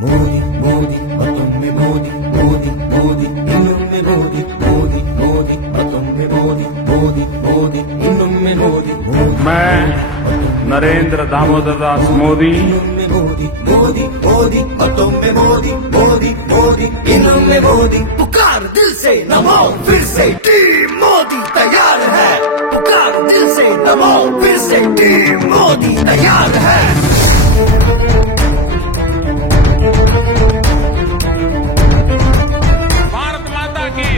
ಮೋದಿ ಮೋದಿ ಮತ್ತೊಮ್ಮೆ ಮೋದಿ ಮೋದಿ ಮೋದಿ ಇನ್ನೊಮ್ಮೆ ಮೋದಿ ಮೋದಿ ಮೋದಿ ಮತ್ತೊಮ್ಮೆ ಮೋದಿ ಮೋದಿ ಮೋದಿ ಇನ್ನೊಮ್ಮೆ ಮೋದಿ मैं नरेंद्र दामोदर दास मोदी ಇನ್ನೊಮ್ಮೆ ಮೋದಿ ಮೋದಿ ಮೋದಿ ಮತ್ತೊಮ್ಮೆ ಮೋದಿ ಮೋದಿ ಮೋದಿ ಇನ್ನೊಮ್ಮೆ ಮೋದಿ पुकार दिल से नमाओ फिर से टीम मोदी तैयार है पुकार दिल से नमाओ फिर से टीम मोदी तैयार है भारत माता की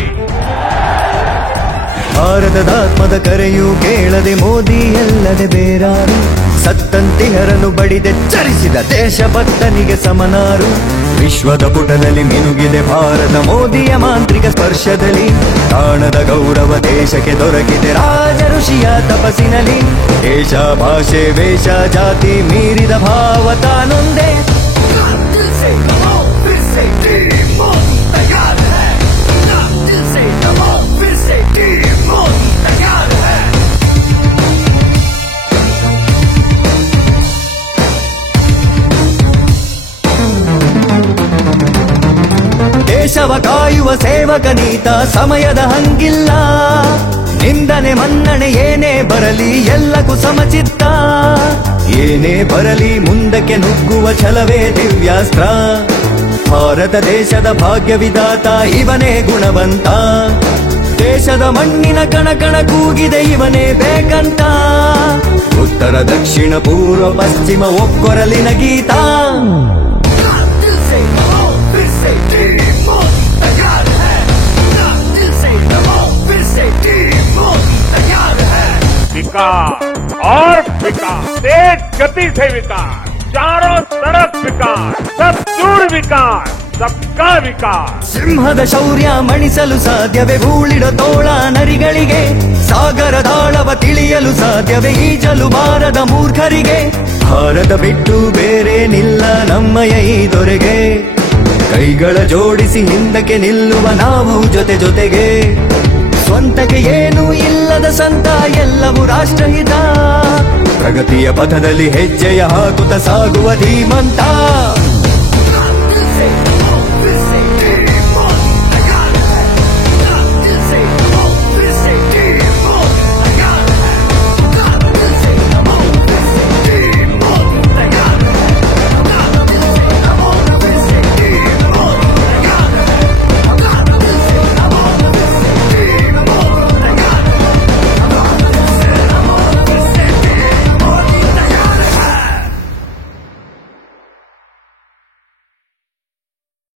ಭಾರತದಾತ್ಮದ ಕರೆಯೂ ಕೇಳದೆ ಮೋದಿ ಎಲ್ಲದೆ ಬೇರಾರು ಸತ್ತಂತಿಹರನು ಬಡಿದೆಚ್ಚರಿಸಿದ ದೇಶಭಕ್ತನಿಗೆ ಸಮನಾರು ವಿಶ್ವದ ಪುಟದಲ್ಲಿ ಮಿನುಗಿದೆ ಭಾರತ ಮೋದಿಯ ಮಾಂತ್ರಿಕ ಸ್ಪರ್ಶದಲ್ಲಿ ಕಾಣದ ಗೌರವ ದೇಶಕ್ಕೆ ದೊರಕಿದೆ ರಾಜ ಋಷಿಯ ತಪಸ್ಸಿನಲ್ಲಿ ದೇಶ ಭಾಷೆ ವೇಷ ಜಾತಿ ಮೀರಿದ ಭಾವ ತಾನೊಂದೇ पुकार दिल से नमाओ फिर से टीम मोदी तैयार है पुकार दिल से नमाओ फिर से टीम मोदी तैयार है ದೇಶವ ಕಾಯುವ ಸೇವಕನೀತ ಸಮಯದ ಹಂಗಿಲ್ಲ ನಿಂದನೆ ಮನ್ನಣೆ ಏನೇ ಬರಲಿ ಎಲ್ಲಕ್ಕೂ ಸಮಚಿತ್ತ ಏನೇ ಬರಲಿ ಮುಂದಕ್ಕೆ ನುಗ್ಗುವ ಛಲವೇ ದಿವ್ಯಾಸ್ತ್ರ ಭಾರತ ದೇಶದ ಭಾಗ್ಯ ವಿಧಾತ ಇವನೇ ಗುಣವಂತ ದೇಶದ ಮಣ್ಣಿನ ಕಣಕಣ ಕೂಗಿದೆ ಇವನೇ ಬೇಕಂತ ಉತ್ತರ ದಕ್ಷಿಣ ಪೂರ್ವ ಪಶ್ಚಿಮ ಒಕ್ಕೊರಲಿನ ಗೀತ पुकार दिल से नमाओ फिर से टीम मोदी तैयार है पुकार दिल से नमाओ फिर से टीम मोदी तैयार है विकास और विकास तेज गति से विकास चारों तरफ विकास सब दूर विकास सबका विकास ಸಿಂಹದ ಶೌರ್ಯ ಮಣಿಸಲು ಸಾಧ್ಯವೇ ಹೂಳಿಡ ತೋಳ ನರಿಗಳಿಗೆ ಸಾಗರದಾಳವ ತಿಳಿಯಲು ಸಾಧ್ಯವೇ ಈಜಲು ಬಾರದ ಮೂರ್ಖರಿಗೆ ಭಾರತ ಬಿಟ್ಟು ಬೇರೇನಿಲ್ಲ ನಮ್ಮಯ ಈ ದೊರೆಗೆ ಕೈಗಳ ಜೋಡಿಸಿ ಹಿಂದಕ್ಕೆ ನಿಲ್ಲುವ ನಾವು ಜೊತೆ ಜೊತೆಗೆ ಸ್ವಂತಕ್ಕೆ ಏನೂ ಇಲ್ಲದ ಸಂತ ಎಲ್ಲವೂ ರಾಷ್ಟ್ರಹಿತ ಪ್ರಗತಿಯ ಪಥದಲ್ಲಿ ಹೆಜ್ಜೆಯ ಹಾಕುತ್ತ ಸಾಗುವ ಧೀಮಂತ